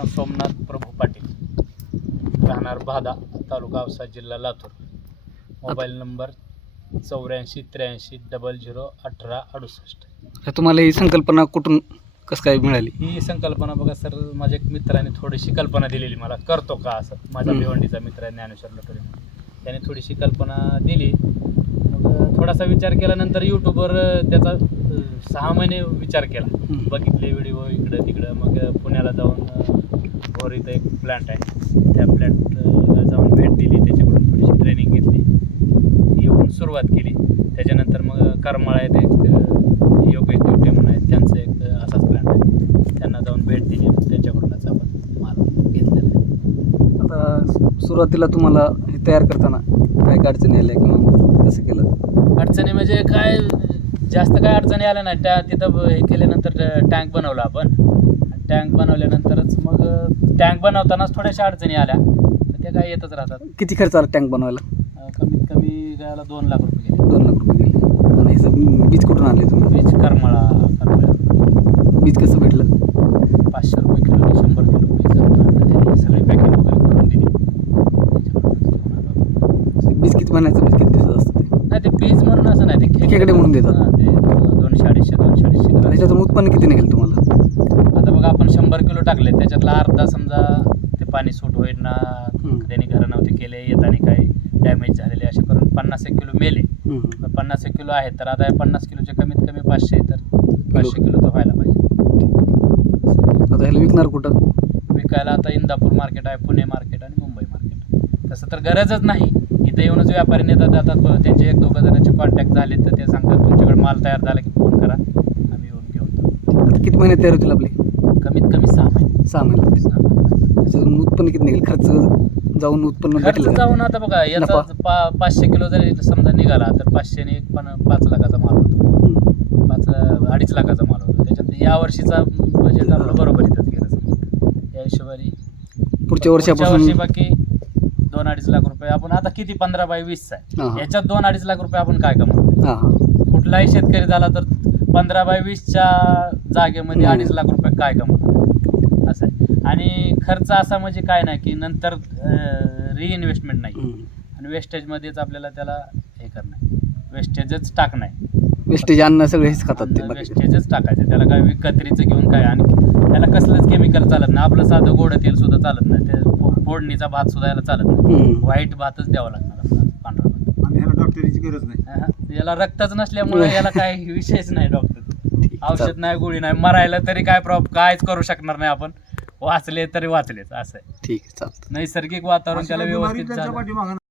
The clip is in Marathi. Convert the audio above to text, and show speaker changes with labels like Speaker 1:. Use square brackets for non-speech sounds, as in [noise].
Speaker 1: नाव सोमनाथ प्रभू पाटील राहणार भादा तालुका औसा जिल्हा लातूर. मोबाईल नंबर चौऱ्याऐंशी त्र्याऐंशी डबल झिरो अठरा अडुसष्ट.
Speaker 2: तर तुम्हाला ही संकल्पना कुठून कसं काय मिळाली?
Speaker 1: ही संकल्पना बघा सर माझ्या एक मित्राने थोडीशी कल्पना दिलेली मला. करतो का असं? माझा
Speaker 2: हम्म.
Speaker 1: भिवंडीचा मित्र आहे ज्ञानेश्वर लटोरे त्याने थोडीशी कल्पना दिली. मग थोडासा विचार केल्यानंतर यूट्यूबवर त्याचा अं, सहा महिने विचार केला.
Speaker 2: हम्म.
Speaker 1: बघितले व्हिडिओ इकडं तिकडं. मग पुण्याला भोर इथं एक प्लॅन्ट आहे. त्या प्लॅन्टला जाऊन भेट दिली. त्याच्याकडून थोडीशी ट्रेनिंग घेतली. येऊन सुरुवात केली. त्याच्यानंतर मग करमाळा येथे एक अं, योगेश दिवटे म्हणून आहेत. त्यांचं एक असाच प्लॅन्ट आहे. त्यांना जाऊन भेट दिली त्यांच्याकडूनच आपण माल घेतलेला आहे.
Speaker 2: आता सुरुवातीला तुम्हाला हे तयार करताना काय काय अडचणी आल्या किंवा कसं केलं?
Speaker 1: अडचणी म्हणजे काय जास्त काय अडचणी आल्या नाही. त्या तिथं हे केल्यानंतर टँक बनवला आपण. टँक बनवल्यानंतरच मग टँक बनवतानाच थोड्याशा अडचणी आल्या. तर त्या काय येतच राहतात.
Speaker 2: किती खर्च आला टँक बनवायला?
Speaker 1: अं, कमीत कमी गायला दोन लाख रुपये गेले.
Speaker 2: दोन लाख रुपये गेले. आणि ह्याचं बीज कुठून आणले तुम्ही?
Speaker 1: बीज करमाळा करमाळा.
Speaker 2: बीज कसं भेटलं?
Speaker 1: पाचशे रुपये किलो आणि शंभर किलो बीज आपण आणलं त्यांनी सगळी पॅकिंग वगैरे करून दिली. त्याच्याकडूनच घेऊन आलो.
Speaker 2: बीज किती महिन्याचं म्हणजे किती दिवसात असतं ते?
Speaker 1: नाही ते बीज म्हणून असं नाही ते
Speaker 2: खेकडे म्हणून देतात.
Speaker 1: हां, ते दोनशे अडीचशे दोनशे अडीचशे
Speaker 2: आणि
Speaker 1: ग्राम.
Speaker 2: ह्याच्यातून उत्पन्न किती निघेल
Speaker 1: बघा आपण शंभर किलो टाकले त्याच्यातला अर्धा समजा ते पाणी सूट होईल ना. त्यांनी घरं नव्हते केले येताना काही डॅमेज झालेले असे करून पन्नास एक किलो मेले. मग पन्नास एक किलो आहेत तर आता या पन्नास किलोचे कमीत कमी पाचशे तर पाचशे किलो तर व्हायला पाहिजे.
Speaker 2: आता ह्याला विकणार कुठं?
Speaker 1: विकायला आता इंदापूर मार्केट आहे पुणे मार्केट आणि मुंबई मार्केट. तसं तर गरजच नाही. इथं येऊनच व्यापारी नेतात आता त्यांचे एक दोघं जणांचे कॉन्टॅक्ट झाले तर ते सांगतात तुमच्याकडे माल तयार झाला की फोन करा आम्ही येऊन घेऊन
Speaker 2: किती महिने तयार होतील आपले?
Speaker 1: कमीत कमी सहा महिने.
Speaker 2: सहा महिने.
Speaker 1: सहा
Speaker 2: त्याच्यातून उत्पन्न किती निघेल? खर्च जाऊन उत्पन्न
Speaker 1: खर्च
Speaker 2: भेटलं
Speaker 1: जाऊन आता बघा याचा
Speaker 2: नफा.
Speaker 1: पा पाचशे किलो जरी समजा निघाला तर पाचशेने एक पण पाच लाखाचा माल होतो.
Speaker 2: हम्म.
Speaker 1: पाच अडीच लाखाचा माल होतो. त्याच्यात या वर्षीचा बजेट आपलं बरोबर इथंच गेलं समजा या हिशोबाने
Speaker 2: पुढच्या
Speaker 1: पुढच्या
Speaker 2: वर्षापासून
Speaker 1: वर्षी बाकी दोन अडीच लाख रुपये. आपण आता किती? पंधरा बाय वीसचा
Speaker 2: हा,
Speaker 1: आहे.
Speaker 2: हा.
Speaker 1: याच्यात दोन अडीच लाख रुपये आपण काय कमवतो
Speaker 2: हां हां.
Speaker 1: कुठलाही शेतकरी झाला तर पंधरा बाय वीसच्या जागेमध्ये
Speaker 2: हम्म.
Speaker 1: अडीच लाख रुपये काय कमवतो आणि खर्च असा म्हणजे काय नाही की नंतर रिइन्व्हेस्टमेंट नाही. आणि वेस्टेजमध्येच आपल्याला त्याला हे करणं वेस्टेजच टाकणं आहे.
Speaker 2: वेस्टेज अन्न सगळे हेच खातात ते
Speaker 1: वेस्टेजच टाकायचं. त्याला काय विकत्रीचं घेऊन काय? आणि त्याला कसलंच केमिकल चालत नाही. आपलं साधं गोड तेल सुद्धा चालत नाही. ते फोडणीचा भात सुद्धा याला चालत नाही. व्हाईट भातच द्यावा लागणार पांढरा भात.
Speaker 3: आणि ह्याला डॉक्टरीची गरज नाही.
Speaker 1: हा, याला रक्तच नसल्यामुळे [laughs] याला काय विषयच नाही डॉक्टर औषध. नाही गोळी नाही. मरायला तरी काय प्रॉब कायच करू शकणार नाही आपण. वाचले तरी वाचलेच असं आहे.
Speaker 2: ठीक आहे चालतं
Speaker 1: नैसर्गिक वातावरण त्याला व्यवस्थित झालं.